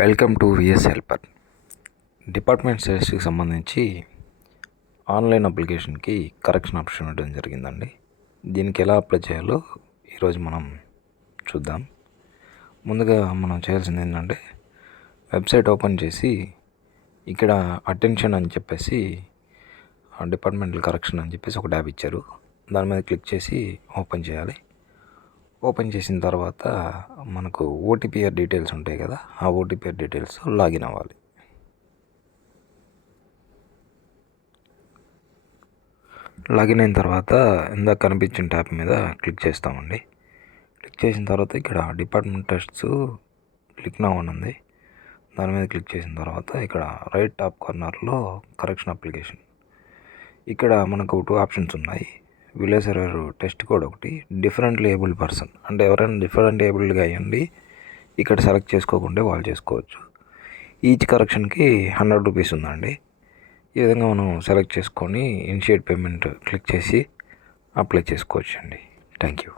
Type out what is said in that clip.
Welcome to VS helper. Department స్టేట్స్కి సంబంధించి online అప్లికేషన్కి correction option ఇవ్వడం జరిగిందండి. దీనికి ఎలా అప్లై చేయాలో ఈరోజు మనం చూద్దాం. ముందుగా మనం చేయాల్సింది ఏంటంటే వెబ్సైట్ ఓపెన్ చేసి ఇక్కడ అటెన్షన్ అని చెప్పేసి డిపార్ట్మెంటల్ కరెక్షన్ అని చెప్పేసి ఒక ట్యాబ్ ఇచ్చారు. దాని మీద క్లిక్ చేసి ఓపెన్ చేయాలి. ఓపెన్ చేసిన తర్వాత మనకు ఓటీపీఆర్ డీటెయిల్స్ ఉంటాయి కదా, ఆ ఓటీపీఆర్ డీటెయిల్స్ లాగిన్ అవ్వాలి. లాగిన్ అయిన తర్వాత ఇందాక కనిపించిన ట్యాబ్ మీద క్లిక్ చేస్తామండి. క్లిక్ చేసిన తర్వాత ఇక్కడ డిపార్ట్మెంట్ టెస్ట్స్ క్లిక్ నౌ అని ఉంది. దాని మీద క్లిక్ చేసిన తర్వాత ఇక్కడ రైట్ టాప్ కార్నర్లో కరెక్షన్ అప్లికేషన్, ఇక్కడ మనకు 2 ఆప్షన్స్ ఉన్నాయి. విలేజ్ సర్వర్ టెస్ట్ కోడ్ ఒకటి, డిఫరెంట్లీ ఏబుల్డ్ పర్సన్ అంటే ఎవరైనా డిఫరెంట్ ఏబుల్డ్గా అయ్యండి ఇక్కడ సెలెక్ట్ చేసుకోకుండా వాళ్ళు చేసుకోవచ్చు. ఈచ్ కరెక్షన్కి 100 రూపీస్ ఉందండి. ఈ విధంగా మనం సెలెక్ట్ చేసుకొని ఇనిషియేట్ పేమెంట్ క్లిక్ చేసి అప్లై చేసుకోవచ్చు అండి. Thank you.